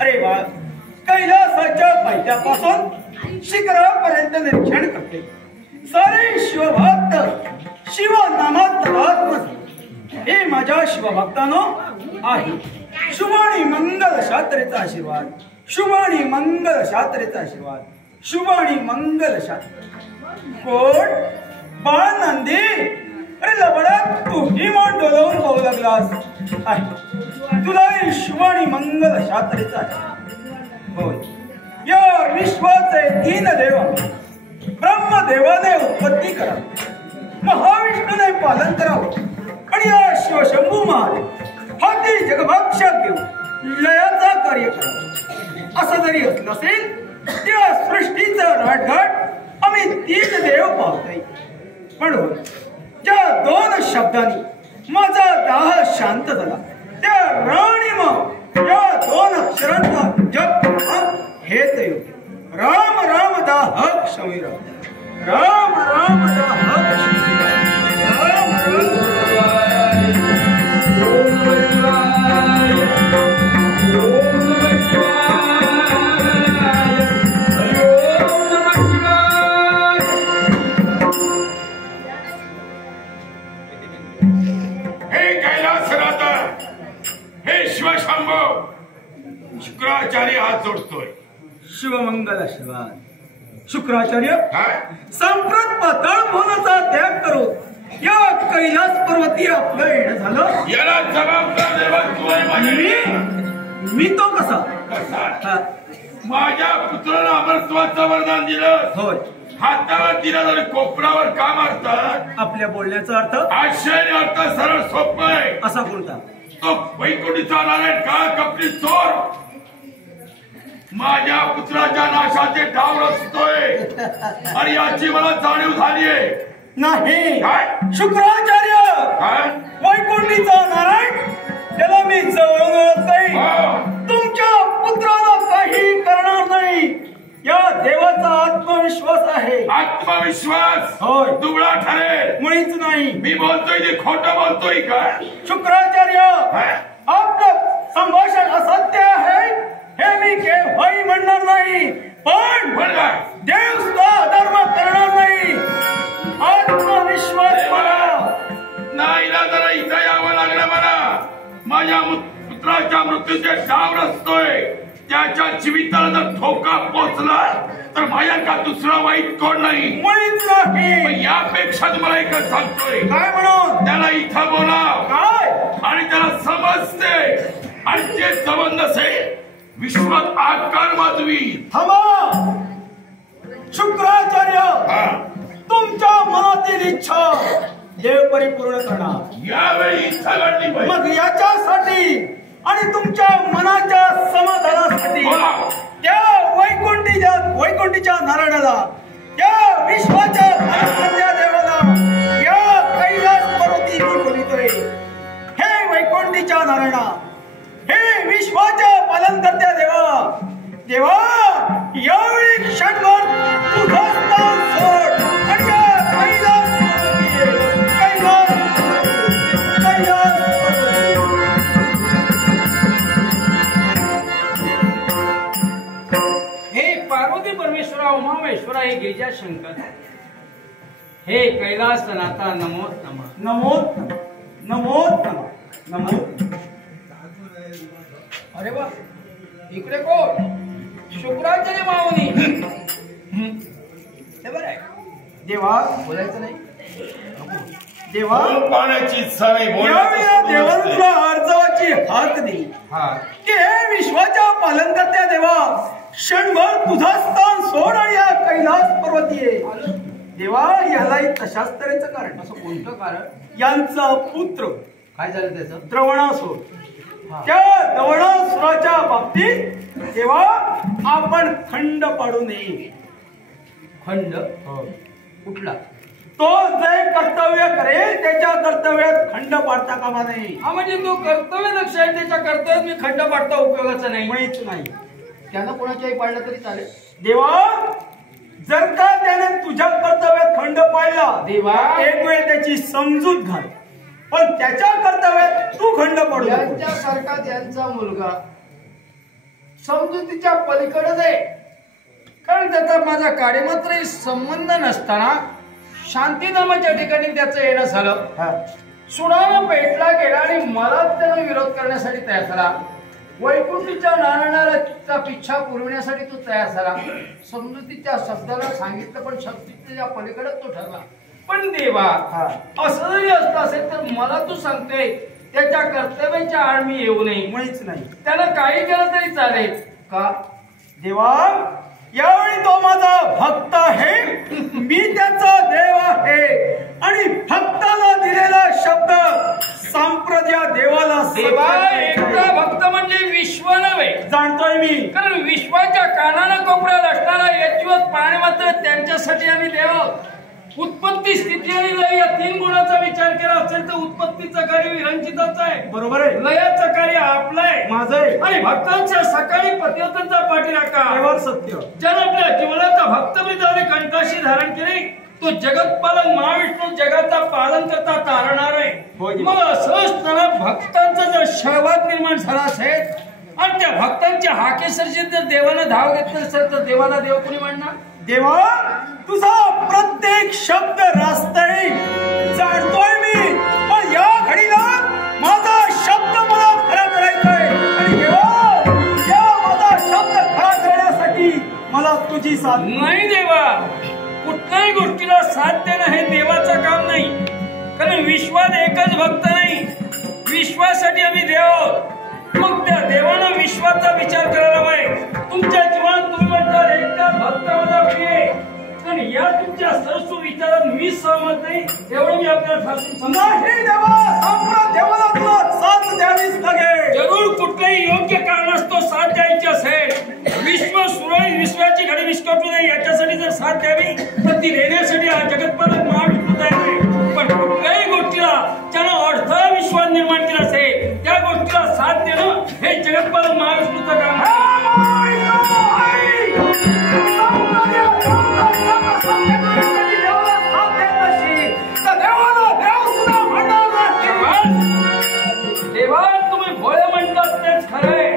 अरे वा, कैलासाच्या पायथ्यापासून शिखरापर्यंत निरीक्षण करते. सारे शिवभक्त शिवनामात आत्मस्थ हे माझ्या शिवभक्तांनो आहे. शुभाणी मंगल शास्त्रेचा आशीर्वाद, शुभाणी मंगल शास्त्रेचा आशीर्वाद, शुभाणी मंगल शास्त्र. कोण बाळ नंदी, अरे लबडात तूही मान डोलवून पाहू लागलास आहे. तुला शुभाणी मंगल शास्त्रेचा होय. या विश्वाचे तीन देव ब्रह्मदेवाने उत्पत्ती करा, महाविष्णूने पालन करावं आणि या शिवशंभू महादेव हाती जगभक्षा घेऊन लयाचा कार्य करावं. असं जरी असलं असेल त्या सृष्टीचा राटघाट आम्ही तीन देव पाहतोय. म्हणून ज्या दोन शब्दांनी माझा दाह शांत झाला त्या राणी मग या दोन अक्षरांचा जप हेच योग्य. राम राम दाह क्षमीर, राम राम दाह राम शुक्राचार्य हात जोडतोय. शिवमंगल आशीर्वाद. शुक्राचार्य संप्रत पाताळ भवनाचा त्याग करून या कैलास पर्वती आपलं येणं झालं. याला जबाबदार देवा तू आहे माझी. मी तो कसा? माझ्या पुत्राला अमरत्वाचं वरदान दिलं. होय. हातावर दिलं तर कोपरावर का मारतात? आपल्या बोलण्याचा अर्थ आश्चर्य अर्थ सरळ सोपं आहे. असा कोणता? तो वैकुंठीचा नारायण काळ कपटी चोर माझ्या पुत्राच्या नाशाचे डाव रचतोय आणि याची मला जाणीव झालीये. नाही काय? शुक्राचार्य वैकुंठीचा नारायण त्याला मी जवळून ओळखत नाही. तुमच्या पुत्राला काही करणार नाही या देवाचा आत्मविश्वास आहे. आत्मविश्वास होय. दुबळा ठरेल. मुळीच नाही. मी बोलतोय ते खोटं बोलतोय का? शुक्राचार्य आपलं संभाषण असत्य आहे हे मी केव्हाही म्हणणार नाही, पण देव सुद्धा अधर्म करणार नाही. आत्मविश्वास नाही ना. जरा इथं यावं लागलं मला. माझ्या पुत्राच्या मृत्यूचे डाव रचतोय. त्याच्या जीविताला जर धोका पोचला तर माझ्या का दुसरा वाईट कोण नाही. मुळीच नाही. यापेक्षा तुम्हाला एकच सांगतोय. काय म्हणून? त्याला इथं बोलाव. काय? आणि त्याला समजते आणि ते जमत नसेल विश्वात आकार वाजवी. थांबा शुक्राचार्य, तुमच्या मनातील इच्छा देव परिपूर्ण करणार. यावेळी इच्छा घडली पाहिजे. मग याच्यासाठी आणि तुमच्या मनाच्या समाधानासाठी त्या वैकुंठीच्या नारायणाला, त्या विश्वाच्या परमपूज्य देवाला या कैलास पर्वती बोलवितोय. हे वैकुंठीच्या नारायणा, हे विश्वाच्या पालन करत्या देवा, देवा यावेळी क्षणभर तुझं स्थान सोड आणि या कैलास शंकर हे कैलासनाथा नमो नमः. नमो नमो नमो. अरे वा, इकडे कोण? शुक्राचार्य माऊली. हे बरं आहे, देवा बोलायचं नाही. देवा पाण्याची सवय यावेळी देवानं तुला अर्जावाची हाक दिली की हे विश्वाच्या पालनकर्त्या देवा, क्षणभर तुझा स्थान सोड आणि या कैलास पर्वती ये. देवा यालाही तशाच तऱ्हेचं कारण. असं कोणतं कारण? यांचा पुत्र काय झालं त्याचं? द्रवणासूर, त्या द्रवणासुराच्या बाबतीत देवा आपण खंड पाडू नये. खंड? कुठला? तो जे कर्तव्य करेल त्याच्या कर्तव्यात खंड पाडता कामा नये. हा, म्हणजे तो कर्तव्य लक्ष आहे, त्याच्या कर्तव्यात मी खंड पाडता उपयोगाचा नाही. मुळीच नाही. त्यानं कोणाच्याही पाडलं तरी चालेल. देवा जर का त्याने तुझ्या कर्तव्यात खंड पाडला देवा, एक वेळ त्याची समजूत घाल, पण त्याच्या कर्तव्यात तू खंड पाडू नको. यांच्यासारखा त्यांचा मुलगा समजुतीच्या पलीकडेच आहे. कारण त्याचा माझा काडेमात्रही संबंध नसताना शांतीधामाच्या ठिकाणी त्याचं येणं झालं. सुडानं पेटला गेला आणि मला त्यानं विरोध करण्यासाठी तयार झाला. वैकुंठीच्या नारायणाला पिच्छा पुरवण्यासाठी तो तयार झाला. समजुतीच्या शब्दाला सांगितलं, पण शब्दाच्या पलीकडे तो ठरला. पण देवा असं जरी असलं असेल तर मला तू सांगते त्याच्या कर्तव्याच्या आड मी येऊ नये. मुळीच नाही. त्यानं काही केलं तरी चालेल का? देवा यावेळी तो माझा भक्त आहे, मी त्याचा देव आहे आणि भक्ताला दिलेला शब्द संप्रदाय देवाला देवा एकटा भक्त म्हणजे विश्व नव्हे. जाणतोय मी. कारण विश्वाच्या कानानं कोपऱ्यात असणारा यज्वत पाणी मात्र त्यांच्यासाठी आम्ही देव. उत्पत्ती स्थिती आणि लय या तीन गुणाचा विचार केला असेल तर उत्पत्तीचं कार्य विरंचिताचं आहे, बरोबर आहे. लयाचं कार्य आपलं आहे, माझं आहे. आणि भक्तांच्या सकाळी पतिव्रतांचा पाठीराखा. केवळ सत्य. ज्यानं आपल्या जीवनाचा भक्तवृंदाने कंठाशी धारण केले तो जगतपालन महाविष्णू जगाचा पालन करता तारणार आहे. मग असं असताना भक्तांचा जर सहभाग निर्माण झाला असेल आणि त्या भक्तांच्या हाकेसरशी जर देवानं धाव घेतली असेल तर देवाला देव कोणी म्हणणार? देवा तुझा प्रत्येक शब्द रास्तही जाणतोय मी, पण या घडीला माझा शब्द मला खरा करायचा आहे. आणि देवा या माझा शब्द खरा करण्यासाठी मला तुझी साथ नाही. देवा कुठल्याही गोष्टीला साथ देणं हे देवाचं काम नाही. कारण विश्वात एकच भक्त नाही, विश्वासाठी आम्ही देव आहोत. मग त्या देवानं विश्वाचा विचार करायला पाहिजे. तुमच्या जीवनात तुम्ही म्हणता एकटा भक्त माझा प्रिय, पण या तुमच्या सरसू विचारात मी सहमत नाही. एवढं मी आपल्याला ठासून नाही. देवा संपूर्ण देवाला तुला साथ द्यावीच लागेल. जरूर कुठल्याही योग्य कारणास्तव साथ द्यायची असेल, विश्व सुरळीत विश्वाची घडी विस्कटू नये याच्यासाठी जर साथ द्यावी तर ती देण्यासाठी हा जगतपालक महाविष्णू तयार आहे. पण कुठल्याही गोष्टीला ज्यानं अडथळा विश्वास निर्माण केला असेल त्या गोष्टीला साथ देणं हे जगतपालक महाविष्णूचं काम आहे. देवा तुम्ही भोळे म्हणतात तेच खरंय,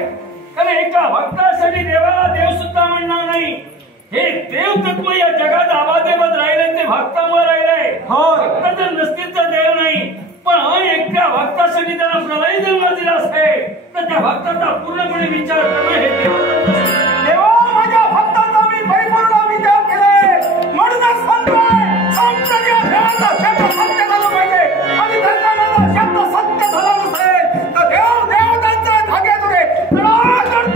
कारण एका भक्तासाठी देवाला देव सुद्धा म्हणणार नाही. हे देव तत्व या जगात आवादेवत राहिले ते भक्तामुळे राहिले. भक्त जर नसतील तर देव नाही. पण एका भक्तासाठी त्याला प्रलय जन्म दिला असेल तर त्या भक्ताचा पूर्णपणे विचार करणं हे देवा माझ्या भक्ताचा मी परिपूर्ण विचार केलाय. म्हणूनच सांगतोय संप्रदाय देवाचा शब्द सत्य झाला पाहिजे. आणि धर्माचा शब्द सत्य झाला नसेल तर देव देवतांचा धागे तुरे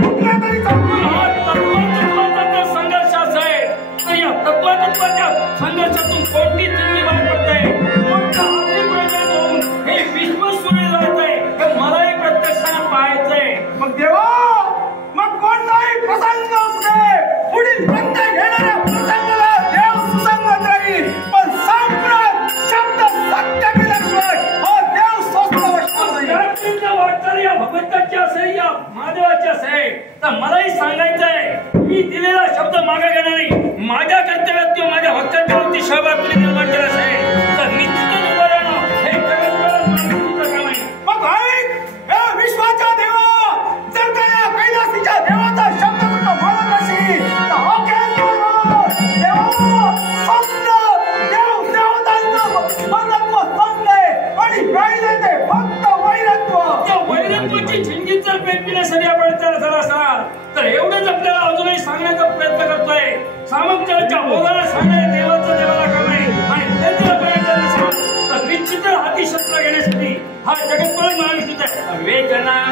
कुठले तरी तत्वाचा संघर्ष आहे. तर या तत्वाच्या संघर्षातून कोणती चांगली बाहेर पडते, हे विश्व सुरू जात आहे हे मलाही प्रत्यक्षात पाहायचंय. मग देवा मग कोणताही प्रसंग असते पुढील प्रत्येक घेणाऱ्या प्रसंगाला देव सुसंगत राहील. पण संपूर्ण शब्द सत्य केल्याशिवाय हा देव स्वस्त बसणार नाही. वाटचाल या भगवंताची असेल या महादेवाची असेल तर मलाही सांगायचंय मी दिलेला शब्द मागे घेणार नाही. माझ्या कर्तव्यात किंवा माझ्या भक्तांच्या वरती सहभाग तुम्ही निर्माण केला असेल तर मी तिथून उभं राहणं हे जगतपालक काम आहे. मग या विश्वाच्या देवा जर का या कैलासीच्या देवाचा शब्द म्हणून मानत नसेल तर देवा पेटविण्यासाठी आपण तयार झाला असाल तर एवढंच आपल्याला अजूनही सांगण्याचा प्रयत्न करतोय. सामर्थ्याच्या बोलाला सांगणाऱ्या देवाचं देवाला काम आहे आणि त्याच्या पर्यंत नसेल तर निश्चित हाती शस्त्र घेण्यासाठी हा जगतपळ महाविष्णूच आहे. वेगना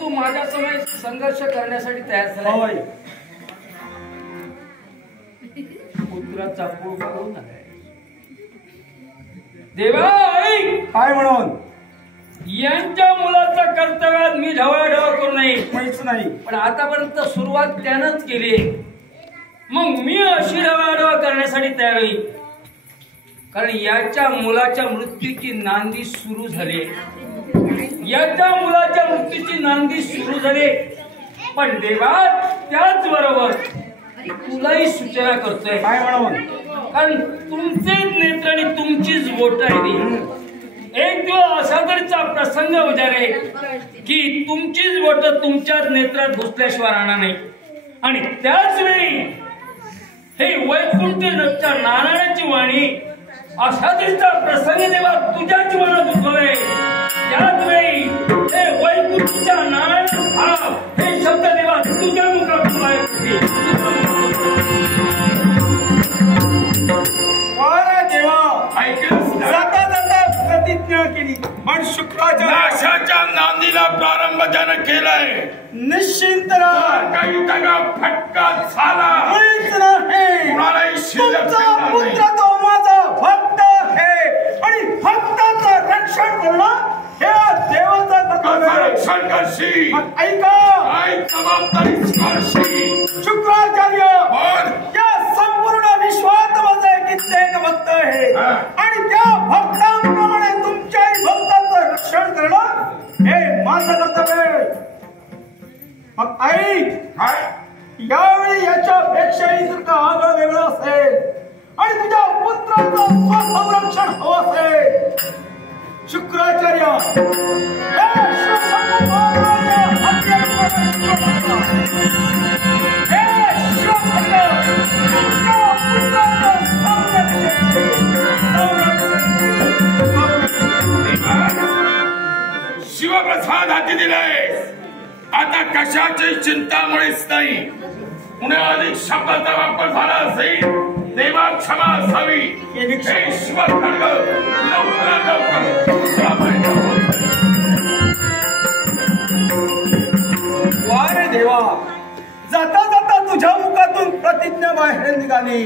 तू माझ्या समोर संघर्ष करण्यासाठी तयार झाला. पुत्राचा पूर्ण करू नका देवा. काय म्हणून यांच्या मुलाच्या कर्तव्यात मी ढवळाढवळ करू नये काहीच नाही. पण आतापर्यंत सुरुवात त्यानंच केली मग मी अशी ढवळाढवळ करण्यासाठी तयार होईल. कारण याच्या मुलाच्या मृत्यूची नांदी सुरू झाली. याच्या मुलाच्या मृत्यूची नांदी सुरू झाली. पण देवा त्याच बरोबर तुलाही सूचना करतोय. काय म्हणून कारण तुमचेच नेत्र आणि तुमचीच बोट आहे. एक दिवस असा तरीचा प्रसंग उजारे की तुमचीच बोट तुमच्याच नेत्रात घुसल्याशिवाय राहणार नाही. आणि त्याच वेळी हे वैकुंठ नारायणाची वाणी असा तरीचा प्रसंग देवा तुझ्याच मनात उद्भवे. त्याच वेळी हे वैकुंठच्या नारायण भाव हे शब्द देवा तुझ्या मुखातून प्रतिज्ञा केली पण शुक्राच्या नाशाच्या नांदीला प्रारंभ ज्यानं केलाय निश्चिंत काही त्याला फटका झाला कुणालाही तुमचा पुत्र तो माझा भक्त आहे आणि भक्ताचं रक्षण करणं हे देवाचं रक्षण करशी. ऐका जबाबदारी स्पर्शी शुक्राचार्य या संपूर्ण विश्वात माझा कित्येक भक्त आहे आणि त्या भक्तांप्रमाणे तुमच्याही भक्ताचं रक्षण करणं हे माझं कर्तव्य आहे. काय यावेळी याच्यापेक्षाही जर का आगळं वेगळं असेल आणि तुझ्या पुत्राचं स्वसंरक्षण हवं असेल, शुक्राचार्य शिवप्रसाद हाती दिलाय. आता कशाची चिंतामुळेच नाही, पुणे अधिक शब्दाचा वापर झाला असेल देवा क्षमा असावी. हे शिवखंड लवकरात लवकर वारे देवा, जाता जाता तुझ्या मुखातून प्रतिज्ञा बाहेर निघाली,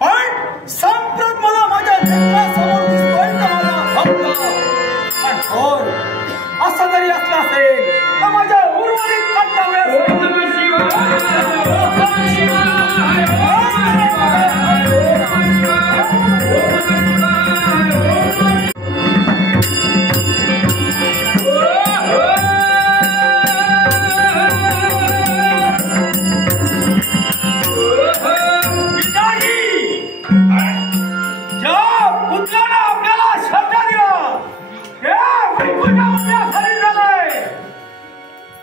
पण संप्रत मला माझ्या नेत्रासमोर दिसतोय मला भक्त. पण होय, असं जरी असलं असेल तर माझ्या उर्वरित कर्तव्य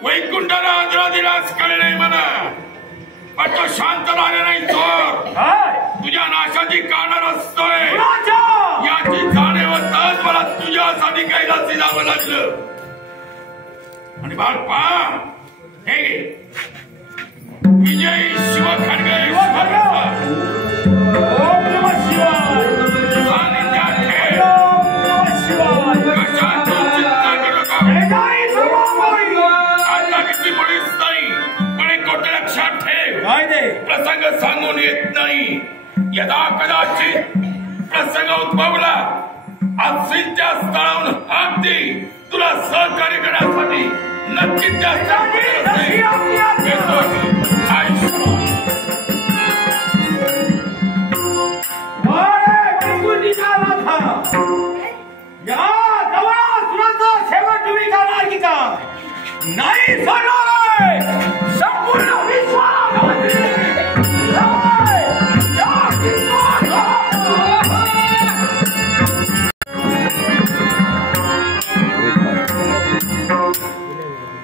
वैकुंठाला आदरादिलास करणे म्हणा, पण तो शांत राहणे नाही. चोर तुझ्या नाशाची कारण असतोय याची जाणीव होताच मला तुझ्यासाठी कैलासी जावं लागलं. आणि बाळपा हे विजयी शिवखंडे प्रसंग सांगून येत नाही. यदा कदाचित प्रसंग उद्भवला असतील त्या स्थळाहून हाक दे, तुला सहकार्य करण्यासाठी नक्कीच जास्त शेवट तुम्ही जाणार की का नाही सोडणार. संपूर्ण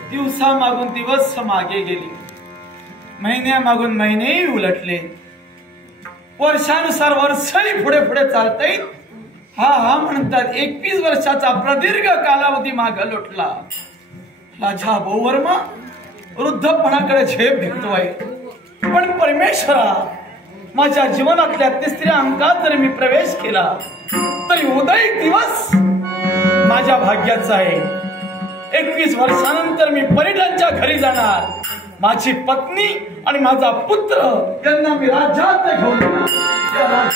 दिवसा मागून दिवस मागे गेले, महिन्या मागून महिनेही उलटले, वर्षानुसार वर्षही पुढे पुढे चालतायत. हा म्हणतात 21 वर्षाचा प्रदीर्घ कालावधी माग लोटला. राजा बहुवर्मा वृद्धपणाकडे झेप घेतोय, पण परमेश्वरा माझ्या जीवनातल्या तिसऱ्या अंकात जर मी प्रवेश केला तरी उदय दिवस माझ्या भाग्याचा आहे. 21 वर्षानंतर मी परिणाच्या घरी जाणार. माझी पत्नी आणि माझा पुत्र यांना मी राज्यात घेऊन येणार.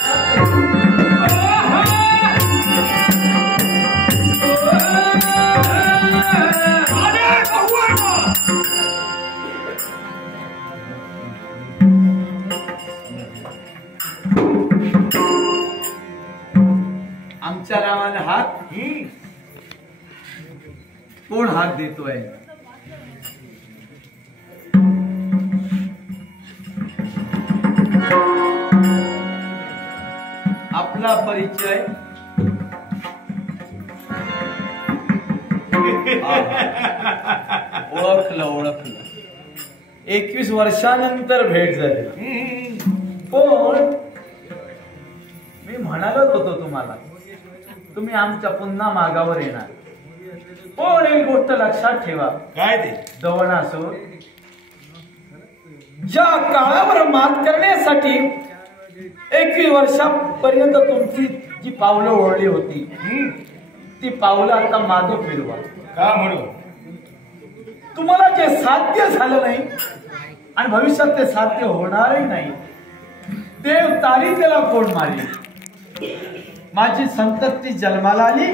आमच्या रामाने हात कोण हात देतोय? आपला परिचय ओळखलं. 21 वर्षानंतर भेट झाली. पण मी म्हणालच होतो तुम्हाला, तुम्ही आमच्या पुन्हा मागावर येणार. पण एक गोष्ट लक्षात ठेवा. काय ते? दवणासूर ज्या काळावर मात करण्यासाठी 21 वर्षापर्यंत तुमची जी पावलं ओढली होती ती पावलं आता मागे फिरवा. का म्हणू? तुम्हाला जे साध्य झालं नाही आणि भविष्यात ते साध्य होणारही नाही, देव तारी त्याला कोण मारली. माझी संतती जन्माला आली,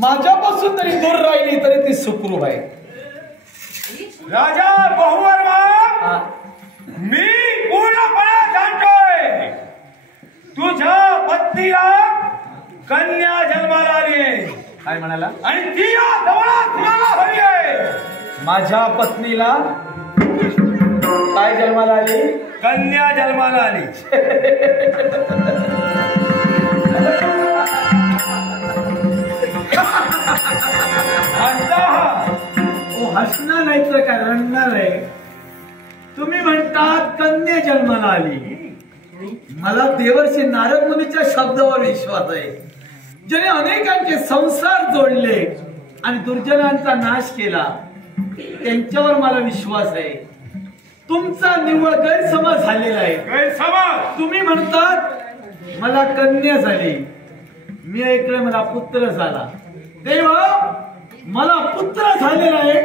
माझ्यापासून तरी दूर राहिली तरी ती सुखरूप आहे. राजा बहुवर्मा, मी पूर्णपणे जाणतोय तुझ्या पत्नीला कन्या जन्माला आली आहे. काय म्हणाला? आणि ती या दवणात तुला हवी आहे. माझ्या पत्नीला काय जन्माला आली? कन्या जन्माला आली. हसणार नाही तर काय रडणार आहे? तुम्ही म्हणतात कन्या जन्माला आली. मला देवर्षी नारद मुनीच्या शब्दावर विश्वास आहे, ज्याने अनेकांचे संसार जोडले आणि दुर्जनांचा नाश केला. त्यांच्यावर मला विश्वास आहे. तुमचा निव्वळ गैरसमज झालेला आहे. गैरसमज? तुम्ही म्हणतात मला कन्या झाली, मी ऐकलं मला पुत्र झाला. देवा, मला पुत्र झालेला आहे.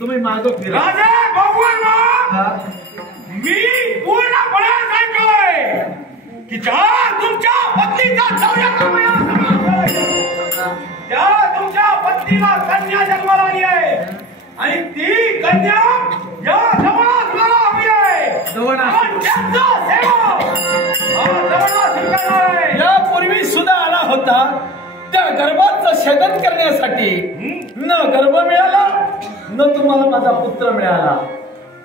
तुम्ही मागं फिरा. राजा भगवान, मी पूर्णपणे ऐकलंय की ज्या तुमच्या पत्नीचा त्या तुमच्या पत्नीला कन्या जन्माला आली आहे आणि ती कन्या या जवळात मला हवी आहे. यापूर्वी सुद्धा आला होता त्या गर्भाचं छेदन करण्यासाठी. न गर्भ मिळाला न तुम्हाला माझा पुत्र मिळाला.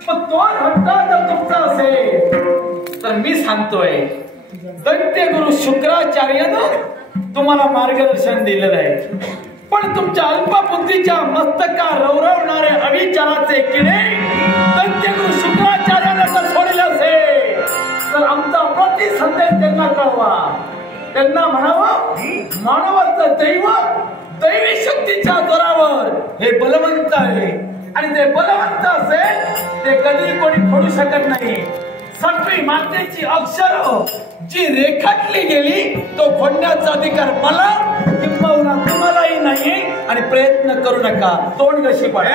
पण तो हट्टा जर तुमचा असेल तर मी सांगतोय, दैत्य गुरु शुक्राचार्यानं तुम्हाला मार्गदर्शन दिलेलं आहे. पण तुमच्या अल्पबुद्धीच्या मस्तका रवरवणारे अविचाराचे किडे दैत्य गुरु शुक्राचार्यानं जर सोडले असेल तर आमचा प्रतिसंदेश त्यांना कळवा. त्यांना म्हणावं, मानवाचं दैवत दैवी शक्तीच्या जोरावर हे बलवंत आहे आणि ते बलवंत असेल ते कधी कोणी फोडू शकत नाही. सटवी मातेची अक्षर जी रेखाटली गेली तो फोडण्याचा अधिकार मला किंबहुना तुम्हालाही नाही. आणि प्रयत्न करू नका. तोंड कशी पाडे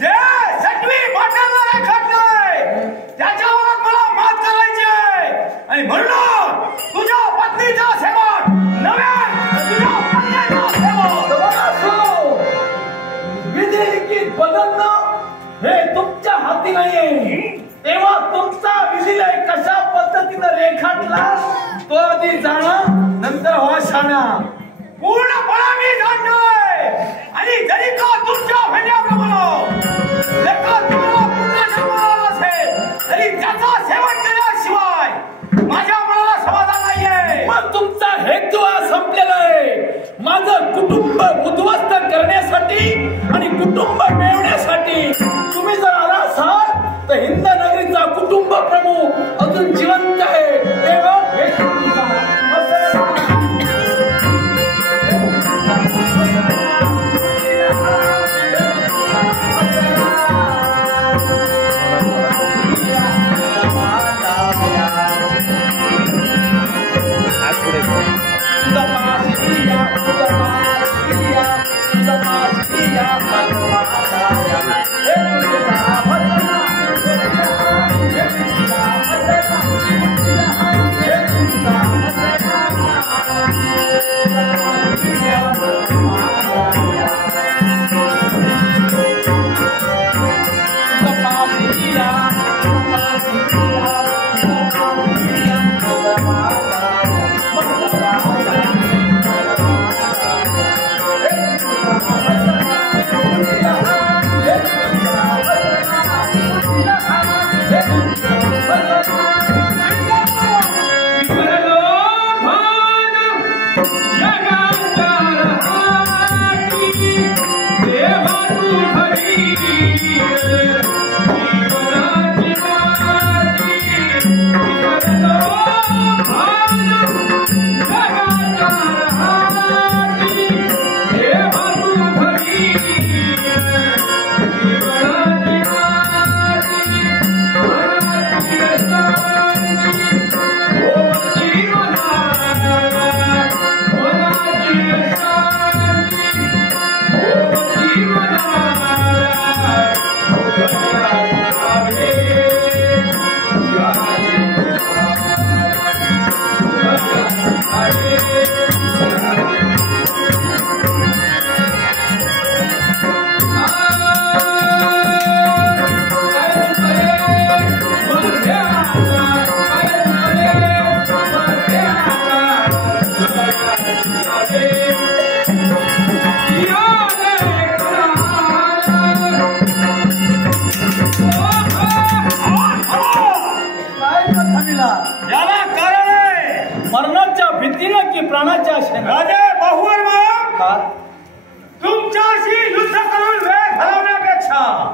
जे सटवी मातेला रेखाटलंय त्याच्यावर मला मात करायची आहे. आणि म्हणून तुझ्या पत्नीचा शेवट नव्या तुझ्या कन्याचा शेवट. विधी लिखित बदलणं हे तुमच्या हाती नाहीये. तेव्हा तुमचा विधीला कशा पद्धतीनं रेखाटला तो आधी जाणा, नंतर व्हा शाणा. पूर्णपणे मी जाणतोय आणि जरी का तुमच्या म्हणण्याप्रमाणे तुम्हाला पुत्र जन्माला असेल तरी त्याचा शेवट केल्याशिवाय माझ्या मनाला समाधान नाहीये. मग तुमचा हेतू हा संपलेला आहे. माझं कुटुंब उद्ध्वस्त करण्यासाठी आणि कुटुंब मिळवण्यासाठी. तुम्ही जर आला असाल तर हिंद नगरीचा कुटुंब प्रमुख अजून जिवंत आहे. तेव्हा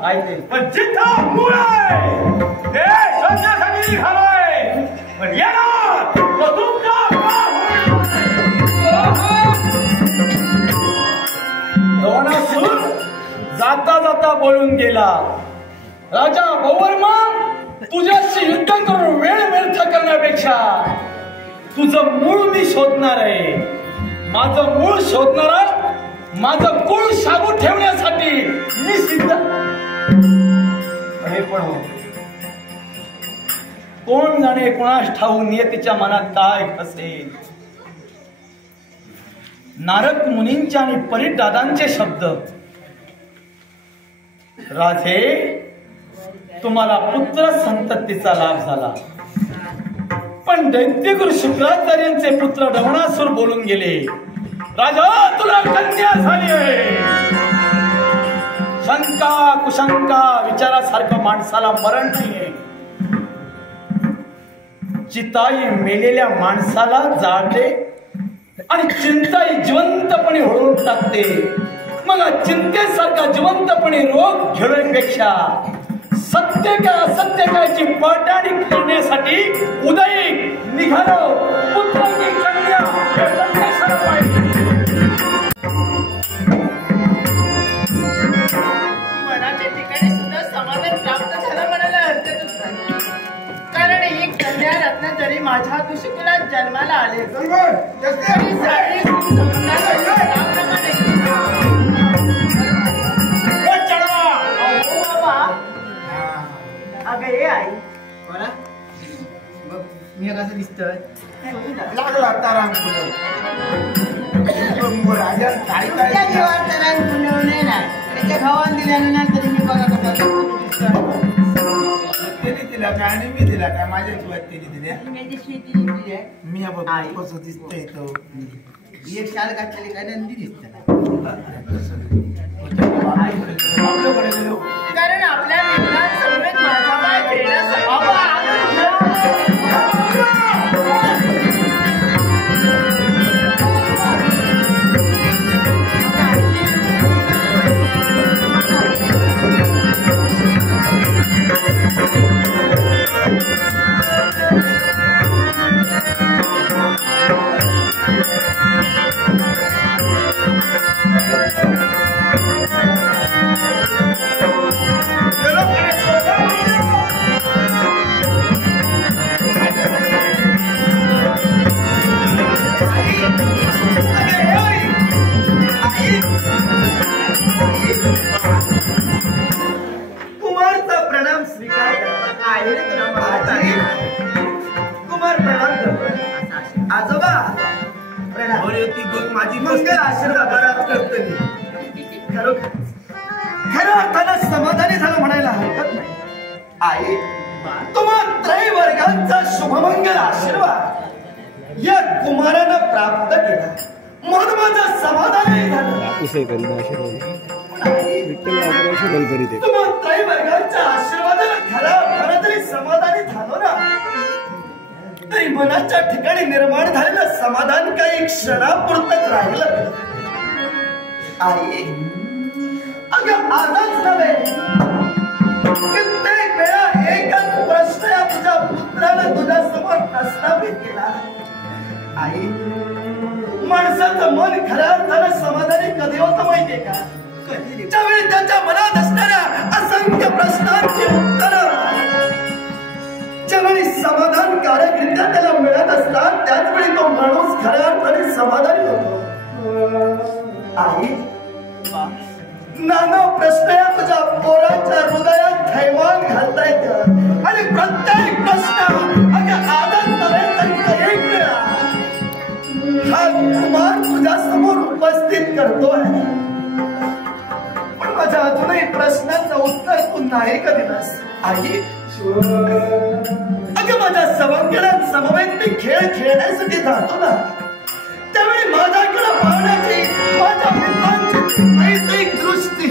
माहिती पण जिथं मूळ आहे ते शोधण्यासाठी निघालोय. पण येणार तो तुमचा द्रोणासूर जाता जाता बोलून गेला, राजा बहुवर्मा, तुझ्याशी युद्ध करून वेळ व्यर्थ करण्यापेक्षा तुझं मूळ मी शोधणार आहे. माझं मूळ शोधणारा, माझं कुळ शाबूत ठेवण्यासाठी मी सिद्ध. हे पण हो, कोण जाणे कोणास ठाऊ नियतीच्या मनात काय असेल. नारद मुनींचे आणि परिदादांचे शब्द, राधे तुम्हाला पुत्र संततीचा लाभ झाला, पण दैत्यगुरु शुक्राचार्यांचे पुत्र द्रोणासूर बोलून गेले, राजा तुला कन्या झाली आहे. शंका कुशंका विचारासारखं माणसाला मरण नाहीये. चिताई मेलेल्या माणसाला जाळते आणि चिंताई जिवंतपणे होळून टाकते. मग चिंतेसारखा जिवंतपणे रोग घेण्यापेक्षा सत्य का असत्य कायची पडताळणी करण्यासाठी उदयी निघालो. पुत्राची कन्या हे संदेशाला पाहिजे. मनाच्या ठिकाणी सुद्धा समाधान प्राप्त झालं म्हणायला हरकतच नाही. कारण ही कन्या रत्न जरी माझ्या दुष्कुलात जन्माला आले तरी सारी अगं हे आई मी कसं दिसतोय लागला तारांग राजा काय काय तुमच्या जीवात तरांग पुनवणे नाही. त्याच्या भावान दिल्यानंतर मी बघा कसा त्यांनी दिला काय आणि मी दिला काय माझ्या जीवात त्यांनी दिल्या. माझी शेती दिली आहे. मी कसं दिसतोय तो एक शाल घातलेली काय नंदी दिसत कारण आपल्या मित्रांसमवेत माझा बाय खेळण्यासाठी कुमारचा प्रणाम स्वीकार कुमार प्रणाम करतो. आजोबा प्रणाम. माझी मंगल आशीर्वाद करतो. खरं अर्थानं समाधानी झालं म्हणायला हरकत नाही. आई तुम्हा त्रैवर्गांचा शुभमंगल आशीर्वाद या कुमारानं प्राप्त केला म्हणून माझं समाधानही झालं. तुम्हा त्रैवर्गांच्या आशीर्वादानं खरं तरी समाधानी झालो ना, तरी मनाच्या ठिकाणी निर्माण झालेलं समाधान काही क्षणापुरतच राहिलं. आई अगं आजच नव्हे, कित्येक वेळा एकच प्रश्न या तुझ्या पुत्रानं तुझ्या समोर प्रस्तावित केला. आई माणसाचं मन खऱ्या अर्थानं समाधानी कधी होतं माहितीये का? ज्यावेळी त्याच्या मनात असणाऱ्या असंख्य प्रश्नांची उत्तरं ज्यावेळी समाधानकारकरित्या त्याला मिळत असतात त्याच वेळी तो माणूस खऱ्या अर्थाने समाधानी होतो. आई नाना प्रश्न या तुझ्या पोराच्या हृदयात थैमान घालता येतं आणि प्रत्येक प्रश्न आदर नव्हे तर एक वेळा हा कुमार तुझ्या समोर उपस्थित करतोय. पण माझ्या अजूनही प्रश्नाचं उत्तर तू नाही का दिलास. आई अगं माझ्या सवंगड्यात समवेत मी खेळ खेळण्यासाठी जातो ना, त्यावेळी माझ्याकडे पाहण्याची माझ्या मित्रांची दृष्टी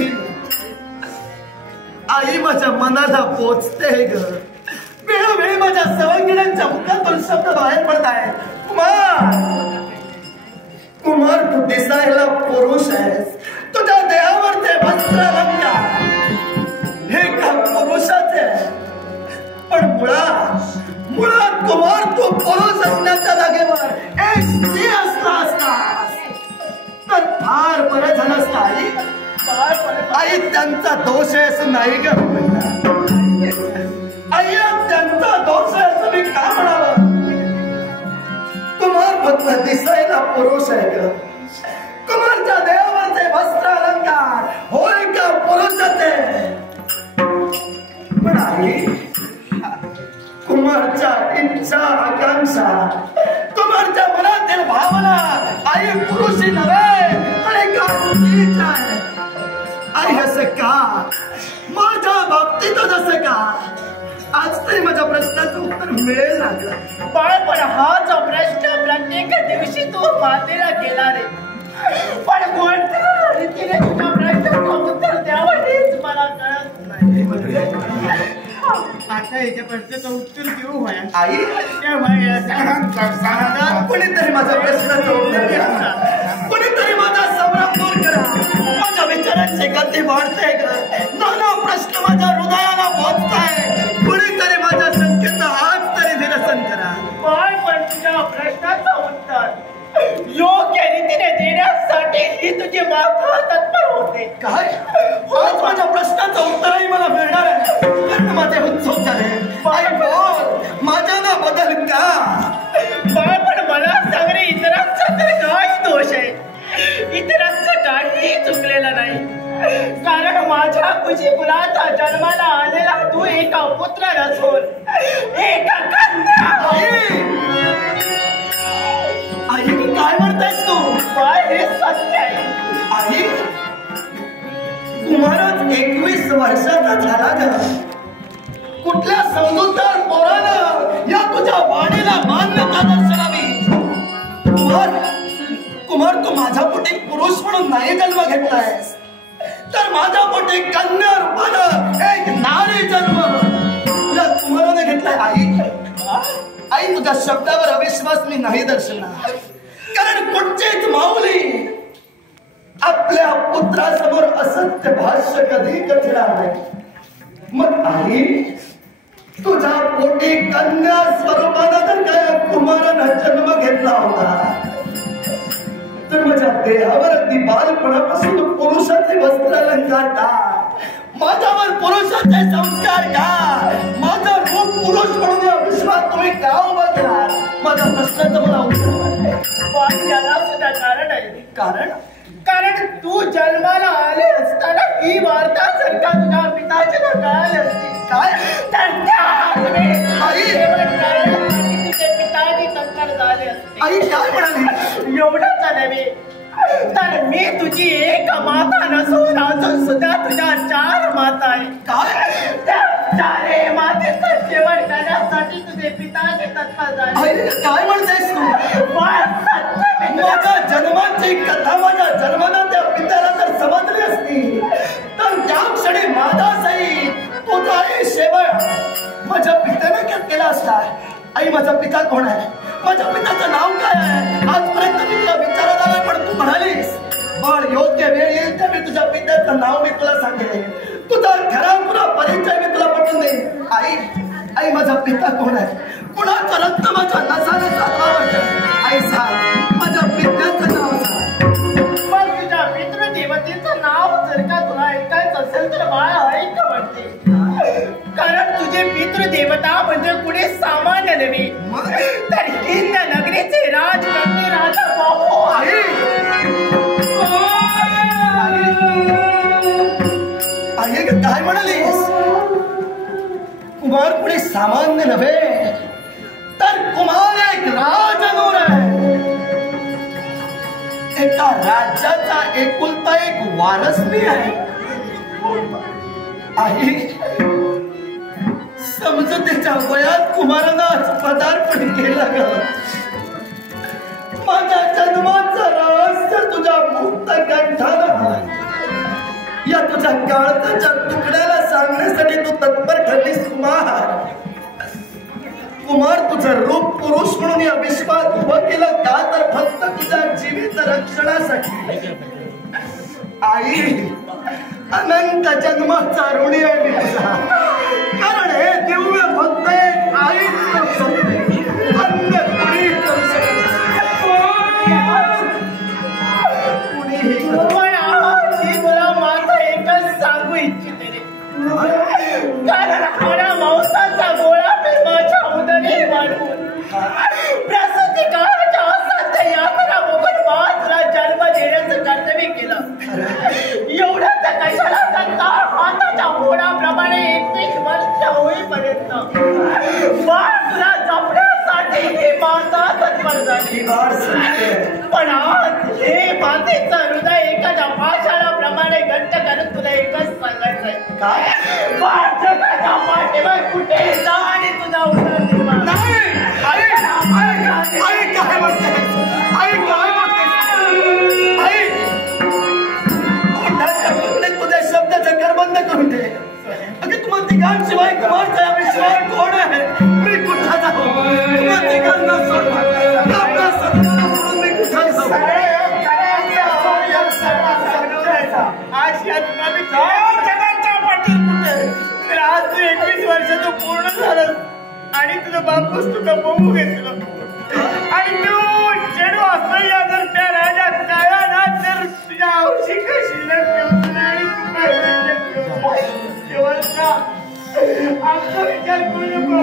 आई माझ्या मनाला पोचते ग. वेळोवेळी माझ्या सवंगड्यांच्या मुखातून शब्द बाहेर पडत आहे, कुमार कुमार तू दिसायला पुरुष आहेस, तुझ्या देहावर ते वस्त्र अलंकार फार बरं झालं असतं आई. आई त्यांचा दोष आहे असं नाही ग आई, त्यांचा दोष आहे असं मी काय म्हणावं. कुमार फक्त दिसायला पुरुष आहे ग. कुमारच्या देवावरचे वस्त्र अलंकार होय का पुरुषाचे. पण आई कुमारच्या इच्छा आकांक्षा कुमारच्या मनातील भावना आई पुरुषी नव्हे आणि का स्त्रीच आहे. आई असं का माझ्या बाबतीतच असं का. आज तरी माझ्या प्रश्नाचं उत्तर मिळेल ना ग. पण हा जो प्रश्न प्रत्येक दिवशी तू मातेला केला रे, पण कोणत्या रीतीने तुझ्या प्रश्नाचं उत्तर द्यावं हेच मला कळत नाही. आता याच्या प्रश्नाचं उत्तर देऊ व्हाय आई कोणीतरी माझ्या प्रश्नाचं उत्तर द्या. कोणीतरी माझा संभ्रम दूर करा. माझ्या विचारांची गती वाढते ग. नाना प्रश्न माझ्या हृदयाला पोहोचताय. कोणीतरी माझ्या शंकेचा आज तरी निरसन करा. पण तुझ्या प्रश्नाचं उत्तर योग्य रीतीने देण्यासाठी ही तुझी माता तत्पर होते. काय आज माझ्या प्रश्नाचं उत्तरही मला मिळणार आहे. कारण माझे उत्सव झाले. आई बोल माझ्याला बदल का. पण मला सांग रे, इतरांचा तर काही दोष आहे. इतरांचं काहीही चुकलेलं नाही. कारण माझ्या कुशी मुलाचा जन्माला आलेला तू एका पुत्र नसून एका कन्या. आई काय म्हणतेस तू. काय हे सत्य आहे. आई कुमारच 21 वर्षाचा झाला ग. कुठल्या समजूतदार पोरानं या तुझ्या वाणीला मान्यता दर्शवावी. कुमार तू माझ्या पोटी पुरुष म्हणून नाही जन्म घेतलायस, तर माझ्या पोटी कन्या रूपानं एक नारी जन्म तुला कुमाराने घेतलाय. आई तुझ्या शब्दावर अविश्वास मी नाही दर्शवणार. कारण कुठचीच माऊली आपल्या पुत्रासमोर असत्य भाष्य कधी कठणार नाही. मग आई तुझ्या पोटी कन्या स्वरूपानं जर काय कुमारानं जन्म घेतला होता, तर माझ्या देहावर अगदी बालपणापासून पुरुषाचे वस्त्र अलंकार का, माझ्यावर पुरुषाचे संस्कार का, माझं रूप पुरुष म्हणून या विश्वात तुम्ही का उभा केला. माझ्या प्रश्नाचं मला उत्तर पण याला सुद्धा कारण आहे. कारण तू जन्माला आले असताना ही वार्ता जर का तुझ्या पिताच्या कळाली असती काय तर तुझे पिताजी तत्पर झाले असते. आई काय म्हणाली. एवढंच नव्हे तर मी तुझी एक माता नसून अजून सुद्धा तुझ्या 4 माता आहे. काय त्या 4 मातेचा शेवट करण्यासाठी तुझे पिताजी तत्पर झाले. काय म्हणतेस तू. माझ्या जन्माची कथा माझ्या जन्मानं त्या पित्याला जर समजली असती, तर त्या क्षणी माझा सहित तुझाही शेवट माझ्या पित्यानं केला असता. आई माझा पिता कोण आहे, माझ्या पिताचं नाव काय आहे, आजपर्यंत मी तुला विचारत आला. पण तू म्हणालीस पण योग्य वेळ येईल तर मी तुझ्या पित्याचं नाव मी तुला सांगेन. तुझा खरा पुरा परिचय मी तुला पटवून देईन. आई माझा पिता कोण आहे, कुणाचं रक्त माझ्या नसाने साधवावं. आई सांग माझ्या पित्याचं नाव सांग. पण तुझ्या पितृदेवतेचं नाव जर का तुला ऐकायचं असेल तर बाळा ऐक म्हणते. कारण तुझे पितृदेवता म्हणजे कुणी सामान्य नव्हे, तर हिंद नगरीचे राजकन्या राजा बाहू आहे. आई काय म्हणालीस. कुमार कुणी सामान्य नव्हे, तर कुमार एक राजनूर आहे. एका राज्याचा एकुलता एक वारसनी आहे. आई समजतेच्या वयात कुमारानं पदार्पण केलं ग. माझ्या जन्माचं रहस्य तुझ्या मुक्त कंठानं या तुझ्या काळजाच्या तुकड्याला सांगण्यासाठी तू तत्पर ठरलीस. कुमार तुझं रूप पुरुष म्हणून या विश्वात उभं केलं का, तर फक्त तुझ्या जीवित रक्षणासाठी. आई अनंत जन्माचा ऋणी आहे मी तुझा. कारण हे दिव्य फक्त एक आईच करू शकते, अन्य कुणी करू शकते. कुणी पण आजी तुला माझं एकच सांगू इच्छिते रे. कारण हा मांसाचा गोळा मी माझ्या उदरी मांडून प्रसूती काळाच्या असाध्य यात्रा बघून तुला जन्म देण्याचं कर्तव्य केलं. एवढंच कशाला करता हाताच्या घोडाप्रमाणे 21 वर्ष होईपर्यंत तुला जपण्यासाठी ही माता तत्पर झाली. पण आज हे मातेचं हृदय एखाद्या पाषाणाप्रमाणे घट्ट करत तुला एकच सांगायचंय काय जगाच्या पाठीवर कुठे जा आणि तुझा उदर निर्माण तुझ्या शब्दाचं घर बंद करून दे. अगं तुम्हाला तिघांशिवाय कुमार साहेबांशिवाय कोण आहे? मी कुठं जाऊ? तुम्हाला तिघांना सोडून आपल्या सत्याला सोडून मी कुठं जाऊ? आज या जगाच्या पाठीवर कुठे तर आज तू 21 वर्षाचं पूर्ण झालं आणि तुझं बापूस तुला बघू घेतलं आणि तू चेडू असं जर त्या राजा काळा ना तर तुझ्या औषधी कशी आणि आमचा विचार करू नको.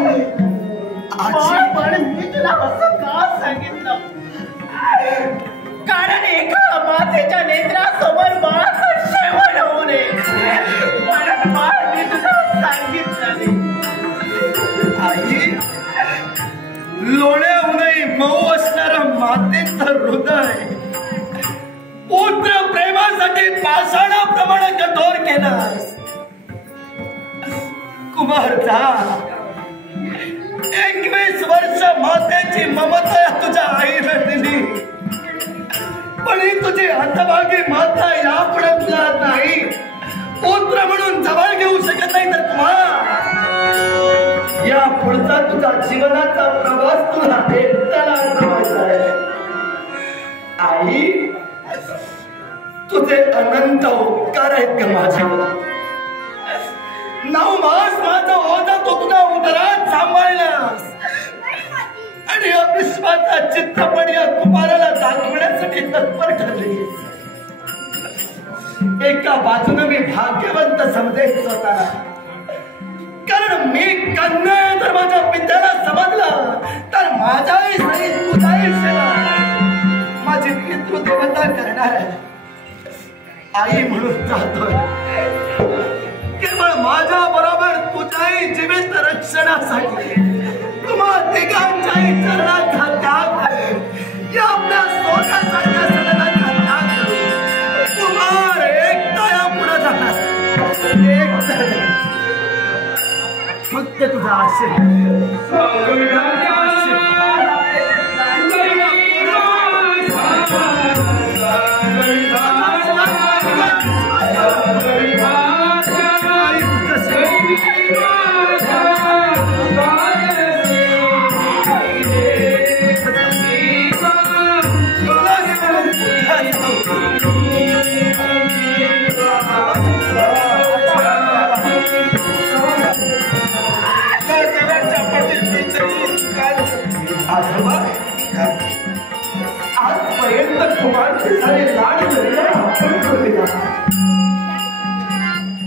पण मी तुला असं का सांगितलं कारण एका मातेच्या नेत्रासमोर बाळाचं शेवट होऊ नये म्हणून बाळ मी तुला सांगितलं. आई लोण्याहूनही मऊ असणारं मातेचं हृदय पुत्र प्रेमासाठी पाषाणाप्रमाणे कठोर केलास. कुमारचा 21 वर्ष मातेची ममता तुझ्या आईला दिली पण ही तुझी हतभागी माता यापुढे तुला नाही पुत्र म्हणून जवळ घेऊ शकत नाही. तर कुमार या पुढचा तुझा जीवनाचा प्रवास तुला एकट्याला प्रवास आहे. आई तुझे अनंत उपकार आहेत का माझ्यावर. 9 मास माझा ओझा तो तुझा उदरात सांभाळलास आणि या विश्वाचा चित्रपट या कुमाराला दाखवण्यासाठी तत्पर ठरलीस. एका बाजूने मी भाग्यवंत समजेन स्वतःला कारण मी कन्या जर माझ्या पित्याला समजलं तर माझ्याही सहित तुझाही सेवा माझी पितृदेवता करणार आहे. आई म्हणून जातोय केवळ माझ्या बरोबर तुझ्याही जीवित रक्षणासाठी तुम्हा तिघांच्याही चरणाचा त्याग या आपल्या स्वतःसारख्या सदनाचा त्याग कुमार एकटा या पुढे जाणार फक्त तुझा आजपर्यंत कुमारचे सारे लाड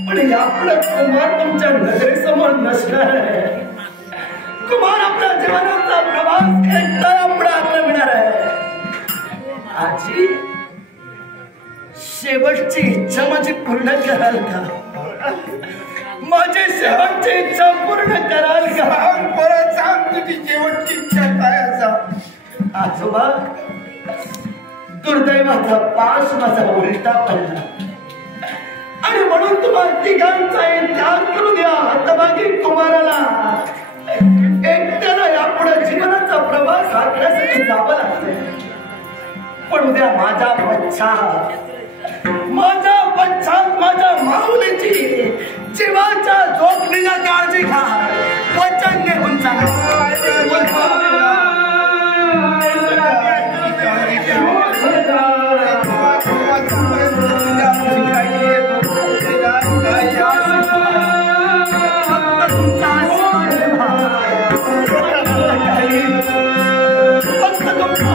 पण यापुढे कुमार तुमच्या नजरेसमोर नसणार आहे. कुमार आपल्या जीवनाचा प्रवास एकटा पुढे आक्रमिणार आहे. आजी शेवटची इच्छा माझी पूर्ण कराल का? माझी शेवटची इच्छा पूर्ण कराल का? परत सांग तुझी शेवटची इच्छा काय असा? आजोबा दुर्दैवाचा पास माझा उलटा पडला आणि म्हणून तुम्हाला तिघांचाही त्याग करू द्या. हतभागी कुमाराला एकट्याला यापुढे जीवनाचा प्रवास आखण्यासाठी जावं लागते. पण उद्या माझ्या पश्चात माझ्या माऊलीची जीवाच्या जोखमीला काळजी घ्या. वचन घेऊन फक्त तुमचा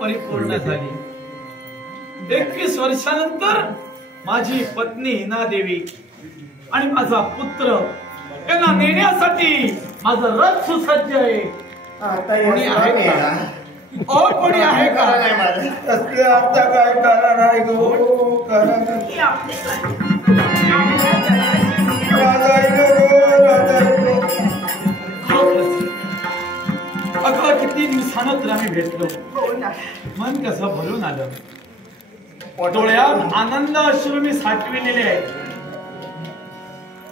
परिपूर्ण झाली. 21 वर्षानंतर माझी पत्नी हिना देवी आणि माझा पुत्र यांना नेण्यासाठी माझं रथ सुसज्ज आहे. कोणी आहे का? कोणी आहे का? आता काय कारण आहे गो? कारण अगं किती दिवसानं तुला मी भेटलो. मन कसं भरून आलं. डोळ्यात आनंद अश्रू मी साठविलेले आहे.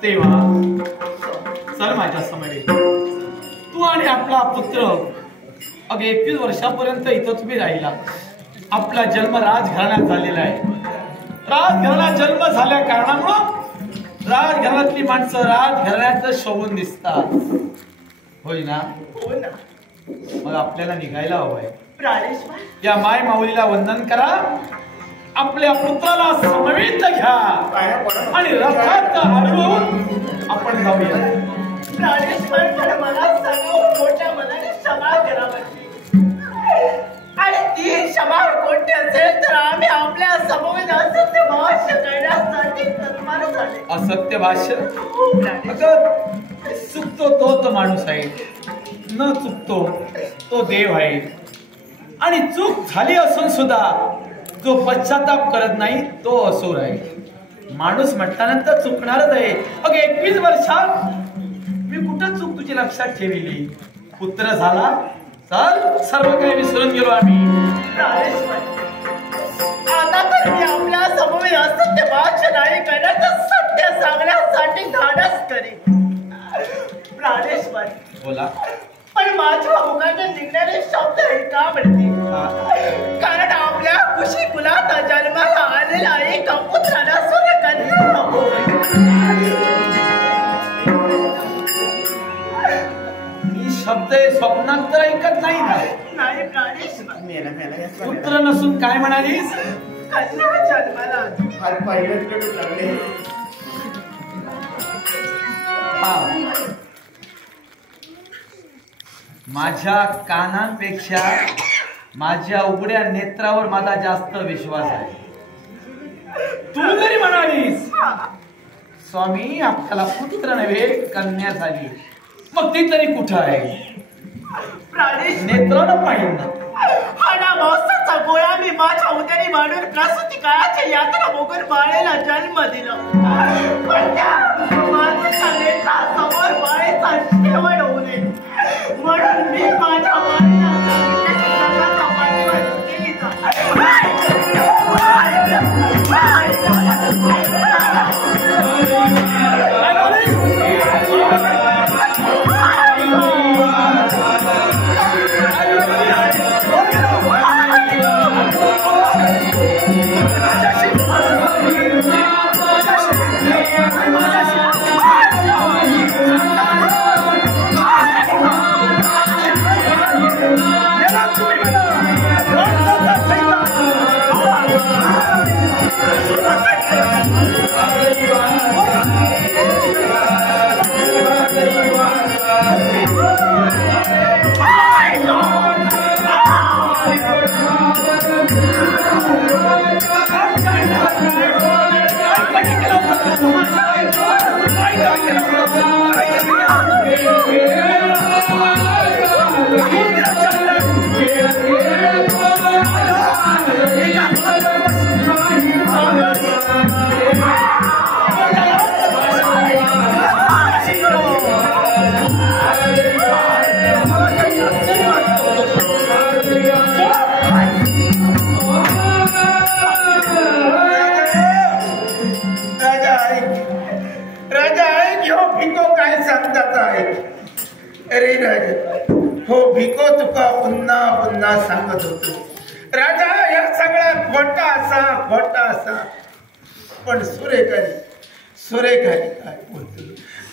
तेव्हा चल माझ्या समोर. तू आणि आपला पुत्र अगं 21 वर्षापर्यंत इथं तुम्ही राहिला. आपला जन्म राजघराण्यात झालेला आहे. राजघराण्यात जन्म झाल्या कारणामुळं राजघराण्यातली माणसं राजघराण्यात शोभून दिसतात. होय ना? मग आपल्याला निघायला हवंय. या माय माऊलीला वंदन करा. आपल्या पुत्राला समवेत घ्या आणि रथात आढळून आपण जाऊया. मला सर्व मोठ्या मनाने क्षमा करावी आणि ती क्षमा कोणती असेल तर आम्ही आपल्या समवेत असत्य भाष्य करण्यासाठी तत्पर झाले. असत्य भाष्य चुकतो तो माणूस आहे. न चुकतो तो देव आहे. आणि चूक झाली असून सुद्धा जो पश्चाताप करत नाही तो असुर आहे. माणूस म्हटल्यानंतर चुकणारच आहे. अगं 21 वर्षात मी कुठं चूक तुझी लक्षात ठेवली. पुत्र झाला चल सर्व काही विसरून गेलो आम्ही. आता तर मी आपल्या समवेत असत्य भाष्य नाही करण्याचं सत्य सांगण्यासाठी धाडस करेन. प्राणेश्वर बोला. पण माझ्या मुखाने निघणारे शब्द ऐका म्हणते. कारण आपल्या खुशी कुलात जन्माला आलेला एक पुत्राला कन्या नको. मी शब्द स्वप्नात तर ऐकत नाही ना. नाही प्राणेश्वर. पुत्र नसून काय म्हणालीस? कन्या जन्माला हात पाहिजे लागले. माझ्या कानांपेक्षा माझ्या उघड्या नेत्रावर माझा जास्त विश्वास आहे. तू जरी म्हणालीस स्वामी आपल्याला पुत्र नव्हे कन्या झाली, मग ती तरी कुठं आहे? नेत्रानं पाहिजे ना. हा मावसाचा गोळा मी माझ्या उदरी मांडून प्रसूती काळाच्या यात्रा मोगून बाळेला जन्म दिला. पण त्या माझ्या नेत्रासमोर बाळेचा शेवट होऊ नये म्हणून मी माझ्या बाळेला जगाचा पाठीवर केली. सांगतात आहे. अरे राजा हो भिको तुका पुन्हा पुन्हा सांगत होतो राजा या सगळा खोटा असा पण सुरेखारी काय बोलतो.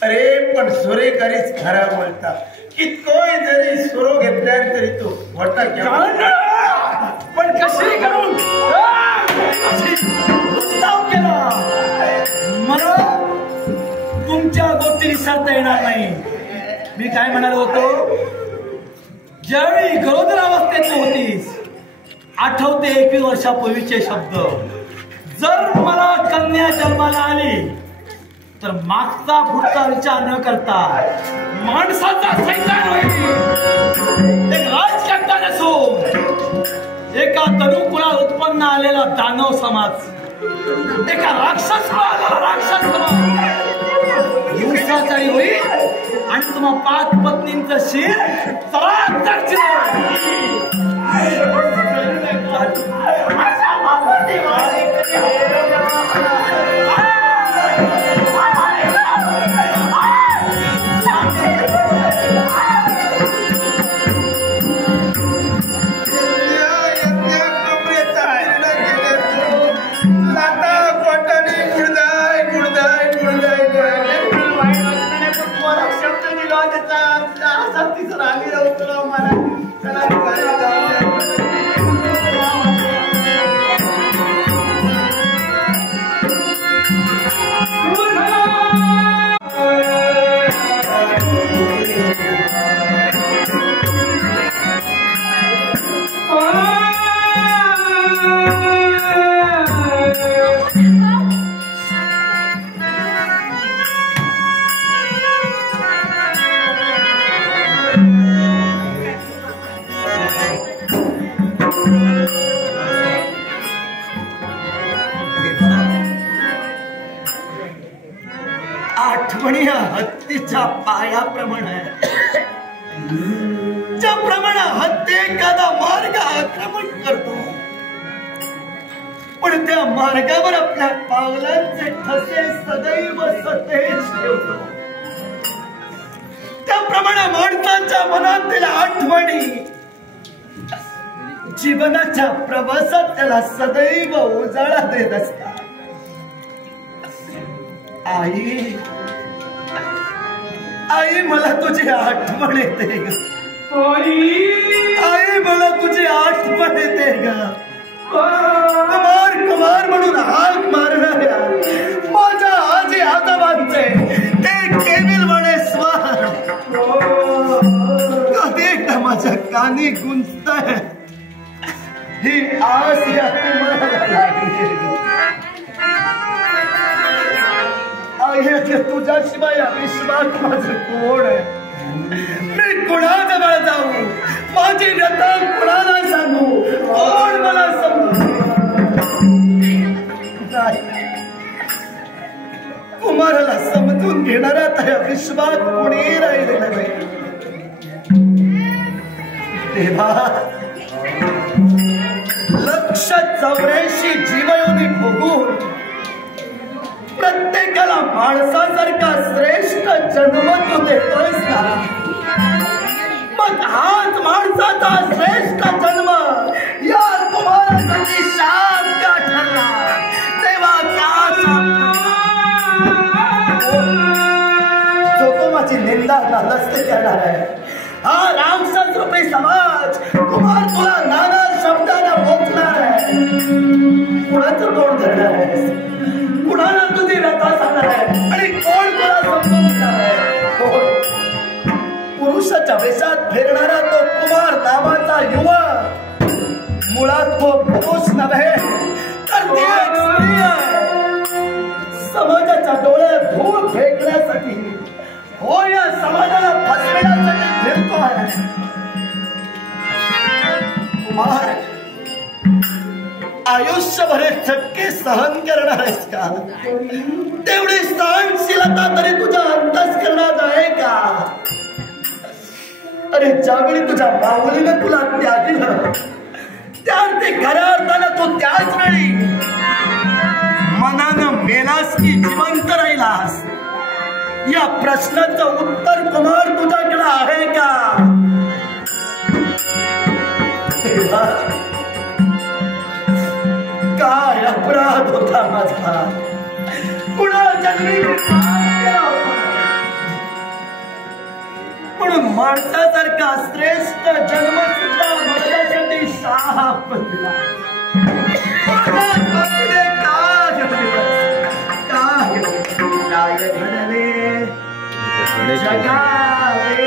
अरे पण सुरेखारीच खरा बोलता कितकोय जरी सुरो घेतल्यान तरी तो खोटा पण कशी करून केला मला तुमच्या गोष्टी विसरता येणार नाही. मी काय म्हणालो होतो ज्यावेळी गरोदरावस्थेत होतीस आठवते 21 वर्षापूर्वीचे शब्द. जर मला कन्या जन्माला आली तर मागचा पुढचा विचार न करता माणसाचा सैतान होईल. एक राजकर्ता नसून एका तरुकुळात उत्पन्न आलेला दानव समाज, एका राक्षस समाज हिंसाचारी होईल आणि तुम्हा 5 पत्नींचं शिर आठवणी हत्तीच्या पायाप्रमाणे ज्याप्रमाणे हत्ती एखादा मार्ग आक्रमण करतो पण त्या मार्गावर आपल्या पावलांचे ठसे सदैव सतेज ठेवतो त्याप्रमाणे माणसाच्या मनातील आठवणी जीवनाच्या प्रवासात त्याला सदैव उजाळा देत असतात. आई मला तुझी आठवण येते ग. आई मला तुझी आठवण येते ग. कुमार म्हणून हाक मारणाऱ्या माझ्या आजी आजोबांचे ते केविलवाणे स्वर कधी का माझ्या कानी गुंजताय. ही आस या तुम्हाला लागली तुझ्याशिवाय विश्वास माझं कोण आहे. मी कुणाजवळ जाऊ माझी व्यथा कुणाला सांगू कोण मला समजू नाही. कुमाराला समजून घेणारा त्या विश्वात कोणी राहिलेला नाही. तेव्हा 184 जीवयोनी भोगून प्रत्येकाला माणसासारखा श्रेष्ठ जन्म तू देतोयस ना. मग हाच माणसाचा श्रेष्ठ जन्म या कुमारासाठी शाप का ठरला तेव्हा का जो तो माझी निंदा नसते करणार आहे. हा रामचंद्र रूपी समाज कुमार तुला नाना शब्दाला बोलणार आहे. कुणाचं तोंड धरणार आहे कुणाला तुझी व्यथा सांगणार आहे आणि कोण तुला समजून घेणार आहे. पुरुषाच्या वेशात फिरणारा तो कुमार नावाचा युवक मुळात तो पुरुष नव्हे तर ती एक स्त्री आहे. समाजाच्या डोळ्यात धूळ फेकण्यासाठी हो या समाजाला फसविण्यासाठी फिरतो आहे. कुमार आयुष्यभर थक्के सहन करणार आहेस का. तेवढी सहनशीलता तरी तुझ्या अंतःकरणात आहे का. अरे ज्यावेळी तुझ्या माऊलीनं तुला त्यागिलं त्यावरती खऱ्या अर्थानं तू त्याच वेळी मनानं मेलास की जिवंत राहिलास या प्रश्नाचं उत्तर कुमार तुझ्याकडे आहे का? काय अपराध होता माझा, पुन्हा जन्मी म्हणून माणसासारखा श्रेष्ठ जन्म सुद्धा माझ्यासाठी शाप दिला. काय घडले जगावे,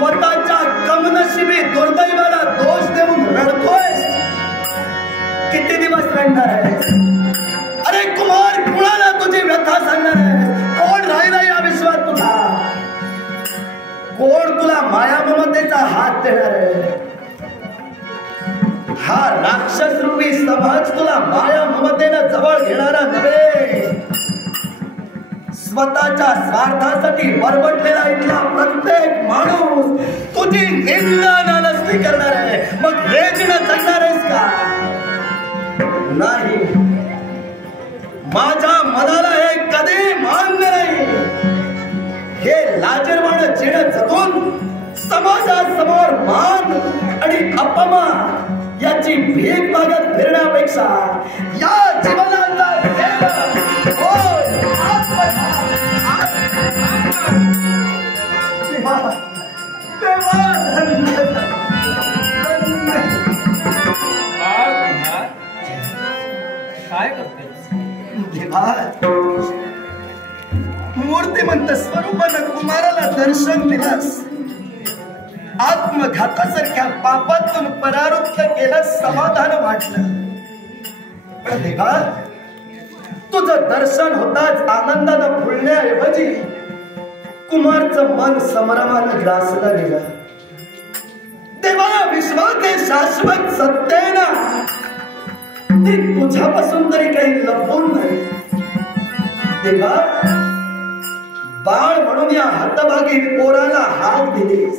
स्वतःच्या कमनशिबी दुर्दैवाला दोष देऊन रडतोय. किती दिवस रडणार आहे? अरे कुमार, कुणाला तुझी व्यथा सांगणार आहे? कोण राहिला या विश्वात तुझा? कोण तुला माया ममतेचा हात देणार आहे? हा राक्षस रूपी समाज तुला माया ममतेनं जवळ घेणारा नव्हे, स्वतःच्या स्वार्थासाठी बरबटलेला इथला प्रत्येक माणूस तुझी निंदा नालस्ती करणार आहे. मग रेजणं जगणार आहेस का? नाही, माझ्या मनाला हे कधी मान्य नाही. हे लाजिरवाणं जीणं जगून समाजासमोर मान आणि अपमान याची भीक मागत फिरण्यापेक्षा या जीवनाचा काय करते? मूर्तिमंत स्वरूपानं कुमाराला दर्शन दिलंस, आत्मघातासारख्या पापातून परावृत्त केलं, समाधान वाटलं. पण देवा, तुझं दर्शन होताच आनंदानं फुलण्याऐवजी कुमारचं मन संभ्रमानं ग्रासलं गेलं. देवा, विश्वात हे शाश्वत सत्य आहे ना, ते तुझ्यापासून तरी काही लपवून नाही. देवा, बाळ म्हणून या हतभागी पोराला हाक दिलीस,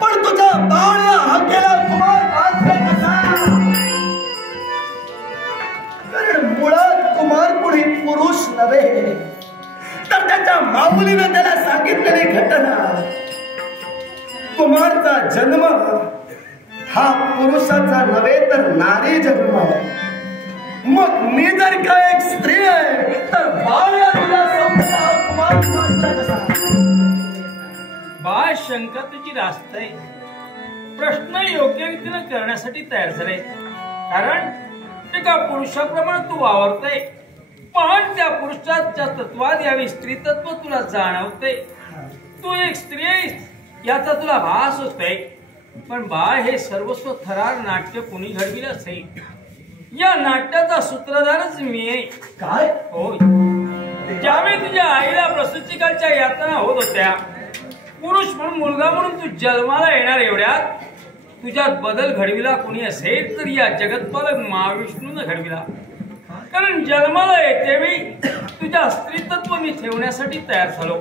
पण तुझ्या बाळ या हाकेला कुमार पात्र कसा? कारण मुळात कुमार पुढे पुरुष नव्हे, तर त्याच्या माऊलीनं त्याला सांगितलेली घटना, कुमारचा जन्म हा पुरुषाचा नव्हे तर नारी जन्म आहे. मग मी जर का एक स्त्री आहे तर बाळ बाळ शंकर तुझी रास्त आहे, प्रश्न योग्य रीतीने करण्यासाठी तयार झाले. कारण एका पुरुषाप्रमाणे तू वावरते, पण त्या पुरुषाच्या तत्वात यावी स्त्री तत्व तुला जाणवते. तू एक स्त्री आहेस याचा तुला भास होतोय. पण बाळ, हे सर्वस्व थरार नाट्य कुणी घडविलं असेल? या नाट्याचा सूत्रधारच मी आहे. काय? होय. ज्यावेळी तुझ्या आईला प्रसूतिकालच्या यातना होत होत्या, पुरुष म्हणून, मुलगा म्हणून तू जन्माला येणार एवढ्यात तुझ्यात बदल घडविला कोणी असेल तर या जगतपालक महाविष्णूने घडविला. कारण जन्माला येतेवेळी तुझ्या स्त्रीतत्व मी ठेवण्यासाठी तयार झालो.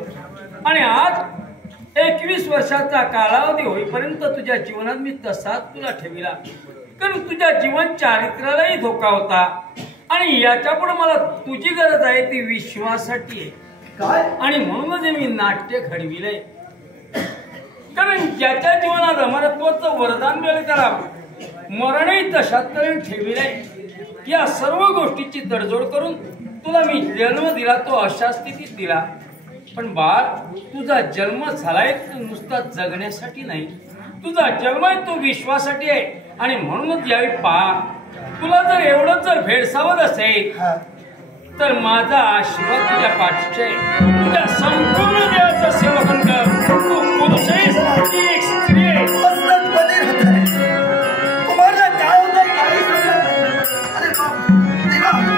आणि आज 21 वर्षाचा कालावधी होईपर्यंत तुझ्या जीवनात मी तसाच तुला ठेविला. कारण तुझ्या जीवन चारित्र्यालाही धोका होता. आणि याच्या पुढे मला तुझी गरज आहे ती विश्वासाठी आहे. काय? आणि म्हणूनच मी नाट्य घडविलंय. कारण ज्याच्या जीवनात अमरत्वाचं वरदान मिळेल त्याला मरणही तशात तऱ्हेने ठेविलंय. या सर्व गोष्टीची तडजोड करून तुला मी जन्म दिला, तो अशा स्थितीत दिला. पण बाळ, तुझा जन्म झालाय तो नुसता जगण्यासाठी नाही. तुझा जन्म आहे तो विश्वासाठी आहे. आणि म्हणूनच यावेळी पहा, तुला जर एवढं जर भेडसावत असेल तर माझा आशीर्वाद तुझ्या पाठीशी आहे. तुझ्या संपूर्ण देवाचं सेवकन कर. तू पुरुष आहेस, ती एक स्त्री आहे. तुम्हाला काय होतं? काही समजत नाही. अरे बाप, देवा,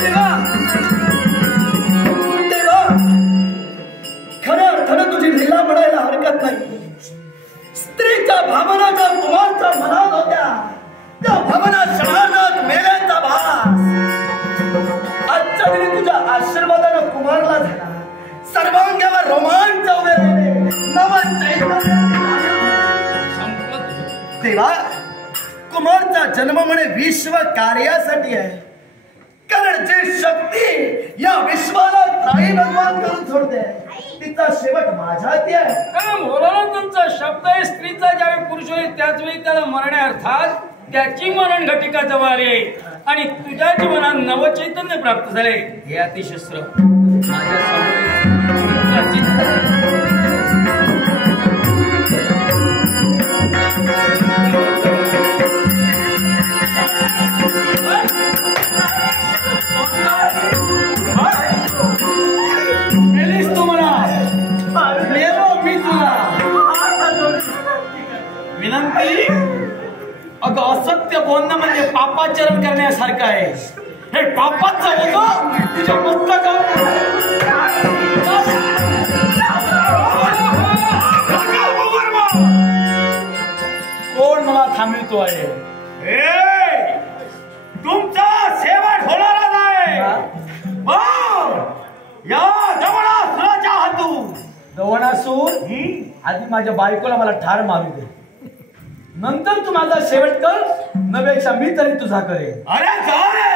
देवा, देवा, खऱ्या अर्थानं तुझी लीला म्हणायला हरकत नाही. स्त्रीच्या भावनाच्या कुमारच्या मनात होत्या, त्या भावना क्षणार्धात मेल्यांचा भास आजच्या दिनी तुझ्या आशीर्वादानं कुमारला झाला. सर्वांगावर रोमांच उभे राहिले. नवं चैतन्य देवा, कुमारचा जन्म म्हणे विश्व कार्यासाठी आहे. कारण जे शक्ती या विश्वाला त्राही भगवान करून सोडते तिचा शेवट माझ्या हाती आहे. कारण भोलानंदचा शब्द आहे, स्त्रीचा ज्यावेळी पुरुष होईल त्याच वेळी त्याला मरण आहे. अर्थात त्याची मरण घटिका जवळ आहे. आणि तुझ्या जीवनात नवचैतन्य प्राप्त झाले. हे अतिशस्त्र माझ्या तू म्हणा मेलो मी तुला विनंती. अगं, असत्य बोलणं म्हणजे पापाचरण करण्यासारखं आहे. हे पापाचं होतं तुझ्या मस्तकावर. कोण मला थांबवितो आहे? तुमचा शेवट होणारा नाही. या दवणासुराच्या हातून. दवणासूर, आधी माझ्या बायकोला मला ठार मारू दे, नंतर तू माझा शेवट कर. नव्यापेक्षा मी तरी तुझा करेन. अरे जा रे,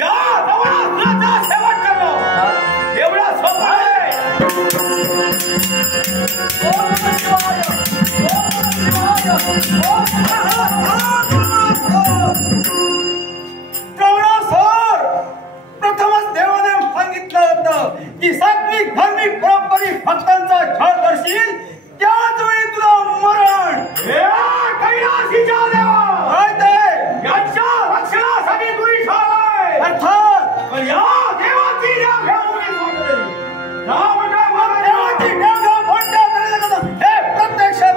या दवणासुराचा शेवट करो. एवढा सोपा आहे. दवणासूर, प्रथमच देवाने सांगितलं होतं की सात्विक धार्मिक पारंपरिक भक्तांचा छळ करशील त्याच वेळी तुला मरण. कैलासीच्या देवा याच्या रक्षणासाठी तुझी छळ आहे. अर्थात पण या देवाची देवाची हे प्रत्यक्षात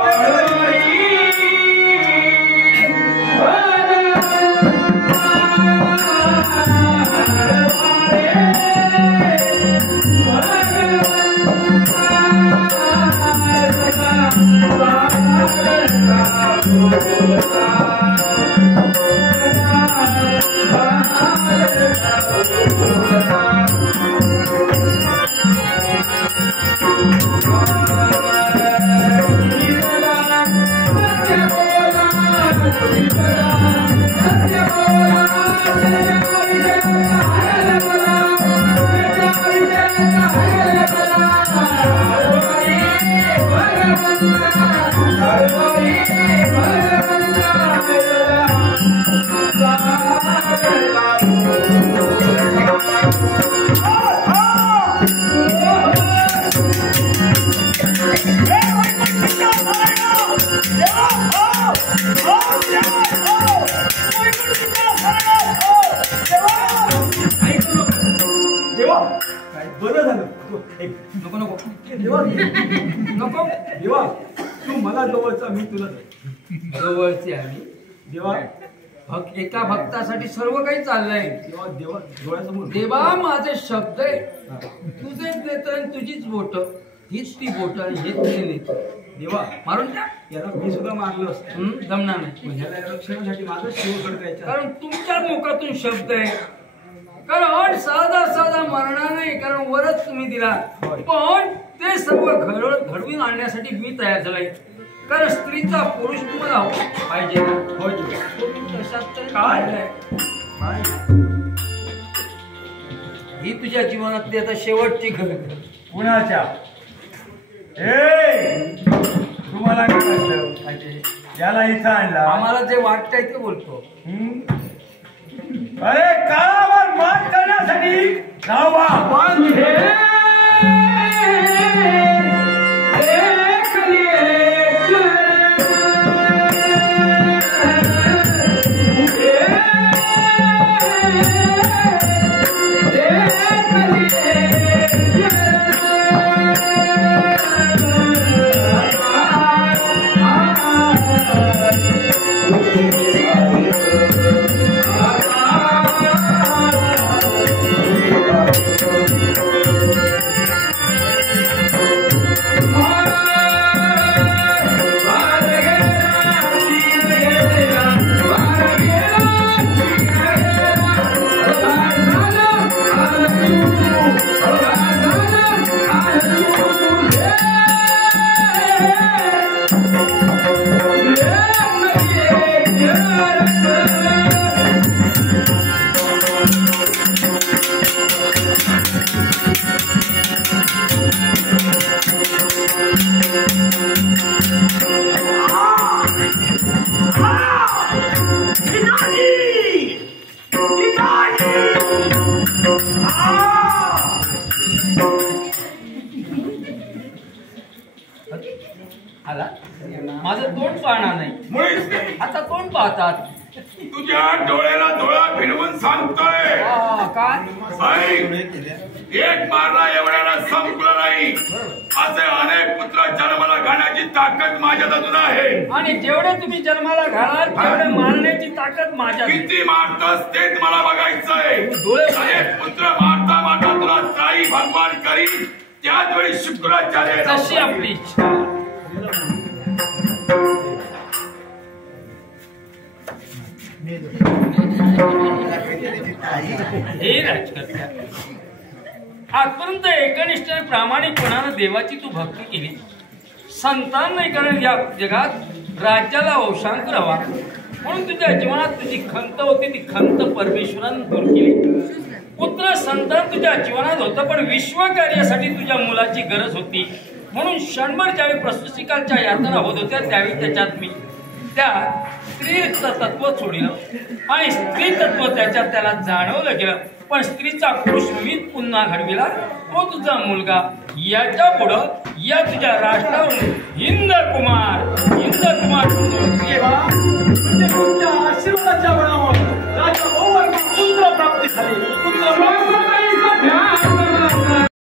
Oh, बरं झालं नको नको देवा नको देवा तू मला जवळचा मी तुला जवळचे आम्ही देवा एका भक्तासाठी सर्व काही चाललंय. देवा देवा डोळ्यासमोर देवा माझे शब्द आहे, तुझेच नेत्र आणि तुझीच बोट, हीच ती बोट आणि हेच ते नेत्र. देवा मारून द्या, याला मी सुद्धा मारलं असतं जमणार नाही. ह्याला रक्षणासाठी माझं शिव करायचं. कारण तुमच्या मुखातून शब्द आहे. कारण साधा साधा मरणार नाही, कारण वरच तुम्ही दिला. पण ते सर्व घडवून आणण्यासाठी मी तयार झालोय. कारण स्त्रीचा पुरुष तुम्हाला पाहिजे ना. तशात तर काय ही तुझ्या जीवनातली आता शेवटची गरज. कुणाच्या तुम्हाला याला इथं आणला. आम्हाला जे वाटतंय ते बोलतो. अरे काळावर मात करण्यासाठी नावा आला माझं तोंड पाहणार नाही. मुळीच नाही. आता तोंड पाहतात. तुझ्या डोळ्याला डोळा फिरवून सांगतोय काय एक मारला एवढ्याला संपलं नाही. असे अनेक पुत्र जन्माला घालण्याची ताकद माझ्यात अजून आहे. आणि जेवढे तुम्ही जन्माला घालाल तेवढे मारण्याची ताकद माझ्यात. किती मारतोस तेच मला बघायचंय. डोळे अनेक पुत्र मारता मारता तुला त्राई भगवान करी त्याच वेळी शुक्राचार्य तशी आपली इच्छा. हे राजकर्त्या, आजपर्यंत एकनिष्ठ प्रामाणिकपणानं देवाची तू भक्ती केली. संतान नाही, कारण या जगात राज्याला वंशांक रवा म्हणून तुझ्या जीवनात तुझी खंत होती. ती खंत परमेश्वरानं दूर केली. पुत्र संतान तुझ्या जीवनात होतं, पण विश्वकार्यासाठी तुझ्या मुलाची गरज होती. म्हणून क्षणभर ज्यावेळी प्रसूतिकालच्या यातना होत होत्या त्यावेळी त्याच्यात मी त्या स्त्रीचं तत्व सोडलं आणि स्त्री तत्व त्याच्यात त्याला जाणवलं गेलं. पण स्त्रीचा पुरुष मीच पुन्हा घडविला, तो तुझा मुलगा. याच्या पुढं या तुझ्या राष्ट्रावरून हिंदकुमार तुमच्या आशीर्वादाच्या बळावर राजा पुत्र प्राप्ती झाली. पुत्र